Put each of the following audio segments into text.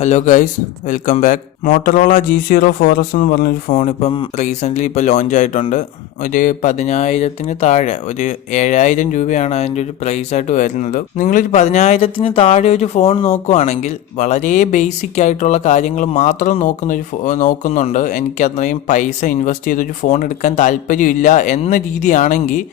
Hello guys, welcome back. Motorola G04S എന്ന് പറഞ്ഞൊരു phone ഇപ്പം റീസെൻ്റ്ലി ലോഞ്ച് ആയിട്ടുണ്ട്. ഒരു 10,000 താഴെ, ഒരു 7,000 രൂപയാണ് അതിൻ്റെ ഒരു പ്രൈസ് ആയിട്ട് വരുന്നത്. നിങ്ങളൊരു 10,000 താഴെ ഒരു ഫോൺ നോക്കുവാണെങ്കിൽ വളരെ ബേസിക് ആയിട്ടുള്ള കാര്യങ്ങൾ മാത്രം നോക്കുന്നുണ്ട്. എനിക്ക് അത്രയും പൈസ ഇൻവെസ്റ്റ് ചെയ്തൊരു ഫോൺ എടുക്കാൻ താല്പര്യമില്ല എന്ന രീതിയാണെങ്കിൽ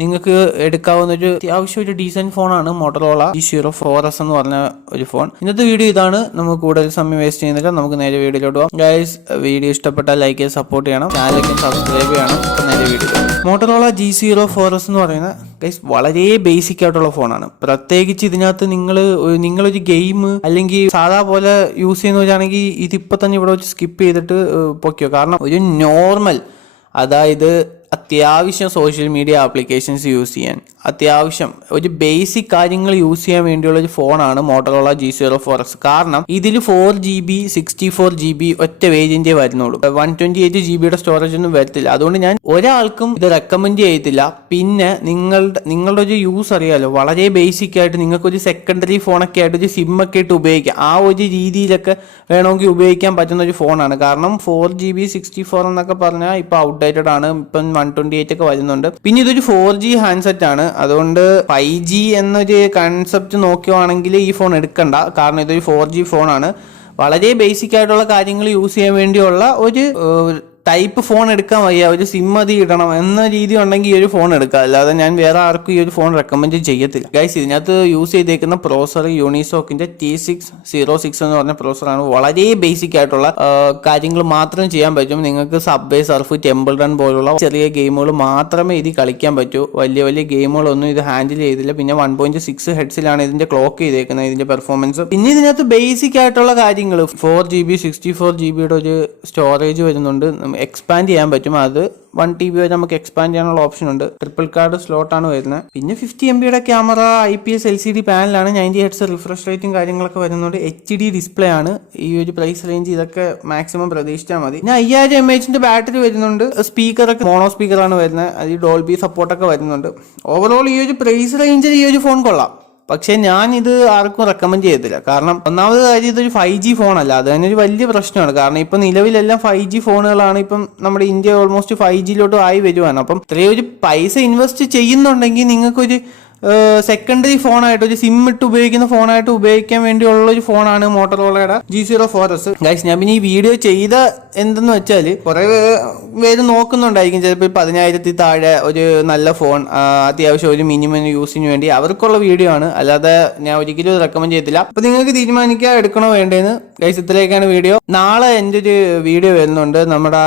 നിങ്ങൾക്ക് എടുക്കാവുന്ന ഒരു അത്യാവശ്യം ഒരു ഡീസൻറ്റ് ഫോണാണ് മോട്ടറോള G04S എന്ന് പറഞ്ഞ ഒരു ഫോൺ. ഇന്നത്തെ വീഡിയോ ഇതാണ്. നമുക്ക് കൂടുതൽ സമയം വേസ്റ്റ് ചെയ്യുന്നില്ല, നമുക്ക് നേരെ വീഡിയോയിലോട്ട് പോകാം. ഗൈസ്, വീഡിയോ ഇഷ്ടപ്പെട്ടാൽ ലൈക്ക് ചെയ്ത് സപ്പോർട്ട് ചെയ്യണം, ചാനലൊക്കെ സബ്സ്ക്രൈബ് ചെയ്യണം. നേരെ വീഡിയോ. മോട്ടറോള G04S എന്ന് പറയുന്ന ഗൈസ് വളരെ ബേസിക് ആയിട്ടുള്ള ഫോണാണ്. പ്രത്യേകിച്ച് ഇതിനകത്ത് നിങ്ങളൊരു ഗെയിം അല്ലെങ്കിൽ സാധാ പോലെ യൂസ് ചെയ്യുന്നവരാണെങ്കിൽ ഇതിപ്പോൾ തന്നെ ഇവിടെ വെച്ച് സ്കിപ്പ് ചെയ്തിട്ട് പൊയ്ക്കോ. കാരണം ഒരു നോർമൽ, അതായത് അത്യാവശ്യം സോഷ്യൽ മീഡിയ ആപ്ലിക്കേഷൻസ് യൂസ് ചെയ്യാൻ, അത്യാവശ്യം ഒരു ബേസിക് കാര്യങ്ങൾ യൂസ് ചെയ്യാൻ വേണ്ടിയുള്ള ഒരു ഫോണാണ് മോട്ടറോള G04S. കാരണം ഇതിൽ 4GB 64GB ഒറ്റ വേരിയന്റേ വരുന്നുള്ളൂ. 128GB സ്റ്റോറേജ് ഒന്നും വരത്തില്ല. അതുകൊണ്ട് ഞാൻ ഒരാൾക്കും ഇത് റെക്കമെൻഡ് ചെയ്യത്തില്ല. പിന്നെ നിങ്ങളുടെ ഒരു യൂസ് അറിയാലോ, വളരെ ബേസിക് ആയിട്ട് നിങ്ങൾക്കൊരു സെക്കൻഡറി ഫോണൊക്കെ ആയിട്ട് ഒരു സിമ്മൊക്കെ ഇട്ട് ഉപയോഗിക്കാം. ആ ഒരു രീതിയിലൊക്കെ വേണമെങ്കിൽ ഉപയോഗിക്കാൻ പറ്റുന്ന ഒരു ഫോണാണ്. കാരണം 4GB 64 എന്നൊക്കെ പറഞ്ഞാൽ ഇപ്പൊ ഔട്ട്ഡേറ്റഡ് ആണ്. ഇപ്പം 128 ഒക്കെ വരുന്നുണ്ട്. പിന്നെ ഇതൊരു 4G ഹാൻഡ്സെറ്റ് ആണ്. അതുകൊണ്ട് 5G എന്നൊരു കൺസെപ്റ്റ് നോക്കുകയാണെങ്കിൽ ഈ ഫോൺ എടുക്കണ്ട. കാരണം ഇതൊരു 4G ഫോണാണ്. വളരെ ബേസിക് ആയിട്ടുള്ള കാര്യങ്ങൾ യൂസ് ചെയ്യാൻ വേണ്ടിയുള്ള ഒരു ടൈപ്പ് ഫോൺ എടുക്കാൻ വയ്യ, ഒരു സിം മതി ഇടണം എന്ന രീതി ഉണ്ടെങ്കിൽ ഈ ഒരു ഫോൺ എടുക്കുക. അല്ലാതെ ഞാൻ വേറെ ആർക്കും ഈ ഒരു ഫോൺ റെക്കമെൻഡ് ചെയ്യത്തില്ല. ഗൈസ്, ഇതിനകത്ത് യൂസ് ചെയ്തേക്കുന്ന പ്രോസർ യൂണിസോക്കിന്റെ T606 എന്ന് പറഞ്ഞ പ്രോസറാണ്. വളരെ ബേസിക് ആയിട്ടുള്ള കാര്യങ്ങൾ മാത്രം ചെയ്യാൻ പറ്റും. നിങ്ങൾക്ക് സബ്വേ സർഫ്, ടെമ്പിൾ റൺ പോലുള്ള ചെറിയ ഗെയിമുകൾ മാത്രമേ ഇത് കളിക്കാൻ പറ്റൂ. വലിയ ഗെയിമുകളൊന്നും ഇത് ഹാൻഡിൽ ചെയ്തില്ല. പിന്നെ 1.6 ഹെഡ്സിലാണ് ഇതിന്റെ ക്ലോക്ക് ചെയ്തേക്കുന്നത്, ഇതിന്റെ പെർഫോമൻസ്. പിന്നെ ഇതിനകത്ത് ബേസിക് ആയിട്ടുള്ള കാര്യങ്ങൾ 4GB 64GBയുടെ ഒരു സ്റ്റോറേജ് വരുന്നുണ്ട്. എക്സ്പാൻഡ് ചെയ്യാൻ പറ്റും. അത് 1TB വരെ നമുക്ക് എക്സ്പാൻഡ് ചെയ്യാനുള്ള ഓപ്ഷൻ ഉണ്ട്. ട്രിപ്പിൾ കാർഡ് സ്ലോട്ടാണ് വരുന്നത്. പിന്നെ 50MB camera, IPS LCD പാനലാണ്, 90Hz refresh റേറ്റും കാര്യങ്ങളൊക്കെ വരുന്നുണ്ട്. HD ഡിസ്പ്ലേ ആണ്. ഈ ഒരു പ്രൈസ് റേഞ്ച് ഇതൊക്കെ മാക്സിമം പ്രതീക്ഷിച്ചാൽ മതി. പിന്നെ 5000 mAh ബാറ്ററി വരുന്നുണ്ട്. സ്പീക്കറൊക്കെ മോണോ സ്പീക്കറാണ് വരുന്നത്. അതിൽ ഡോൾബി സപ്പോർട്ടൊക്കെ വരുന്നുണ്ട്. ഓവറോൾ ഈ ഒരു പ്രൈസ് റേഞ്ചിൽ ഈ ഒരു ഫോൺ കൊള്ളാം. പക്ഷെ ഞാൻ ഇത് ആർക്കും റെക്കമെൻഡ് ചെയ്യത്തില്ല. കാരണം ഒന്നാമത് കാര്യം, ഇതൊരു 5G ഫോണല്ല. അത് തന്നെ ഒരു വലിയ പ്രശ്നമാണ്. കാരണം ഇപ്പം നിലവിലെല്ലാം 5G ഫോണുകളാണ്. ഇപ്പം നമ്മുടെ ഇന്ത്യ ഓൾമോസ്റ്റ് 5Gയിലോട്ട് ആയി വരുവാണ്. അപ്പം ഇത്രയും ഒരു പൈസ ഇൻവെസ്റ്റ് ചെയ്യുന്നുണ്ടെങ്കിൽ നിങ്ങൾക്കൊരു സെക്കൻഡറി ഫോണായിട്ട്, ഒരു സിം ഇട്ട് ഉപയോഗിക്കുന്ന ഫോണായിട്ട് ഉപയോഗിക്കാൻ വേണ്ടിയുള്ള ഒരു ഫോണാണ് മോട്ടറോളയുടെ G04S. ഗൈസ്, ഞാൻ പിന്നെ ഈ വീഡിയോ ചെയ്ത എന്തെന്ന് വെച്ചാൽ, കുറെ പേര് നോക്കുന്നുണ്ടായിരിക്കും ചിലപ്പോൾ 10,000 താഴെ ഒരു നല്ല ഫോൺ, അത്യാവശ്യം ഒരു മിനിമം യൂസിന് വേണ്ടി അവർക്കുള്ള വീഡിയോ ആണ്. അല്ലാതെ ഞാൻ ഒരിക്കലും റെക്കമെൻഡ് ചെയ്തില്ല. അപ്പൊ നിങ്ങൾക്ക് തീരുമാനിക്കുക എടുക്കണോ വേണ്ടേന്ന്. ഗൈസ്, ഇത്രയൊക്കെയാണ് വീഡിയോ. നാളെ എൻ്റെ ഒരു വീഡിയോ വരുന്നുണ്ട്. നമ്മുടെ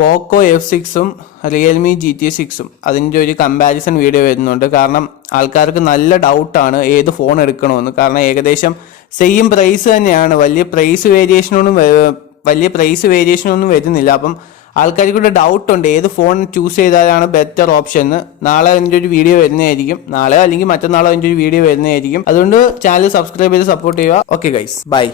പോക്കോ F6ഉം റിയൽമി GT6ഉം അതിൻ്റെ ഒരു കമ്പാരിസൺ വീഡിയോ വരുന്നുണ്ട്. കാരണം ആൾക്കാർക്ക് നല്ല ഡൗട്ടാണ് ഏത് ഫോൺ എടുക്കണമെന്ന്. കാരണം ഏകദേശം സെയിം പ്രൈസ് തന്നെയാണ്. വലിയ പ്രൈസ് വേരിയേഷനൊന്നും വരുന്നില്ല. അപ്പം ആൾക്കാർക്കൂടെ ഡൗട്ടുണ്ട് ഏത് ഫോൺ ചൂസ് ചെയ്താലാണ് ബെറ്റർ ഓപ്ഷൻ എന്ന്. നാളെ അതിൻ്റെ ഒരു വീഡിയോ വരുന്നതായിരിക്കും. നാളെയോ അല്ലെങ്കിൽ മറ്റന്നാളോ അതിൻ്റെ ഒരു വീഡിയോ വരുന്നതായിരിക്കും. അതുകൊണ്ട് ചാനൽ സബ്സ്ക്രൈബ് ചെയ്ത് സപ്പോർട്ട് ചെയ്യുക. Okay guys, by.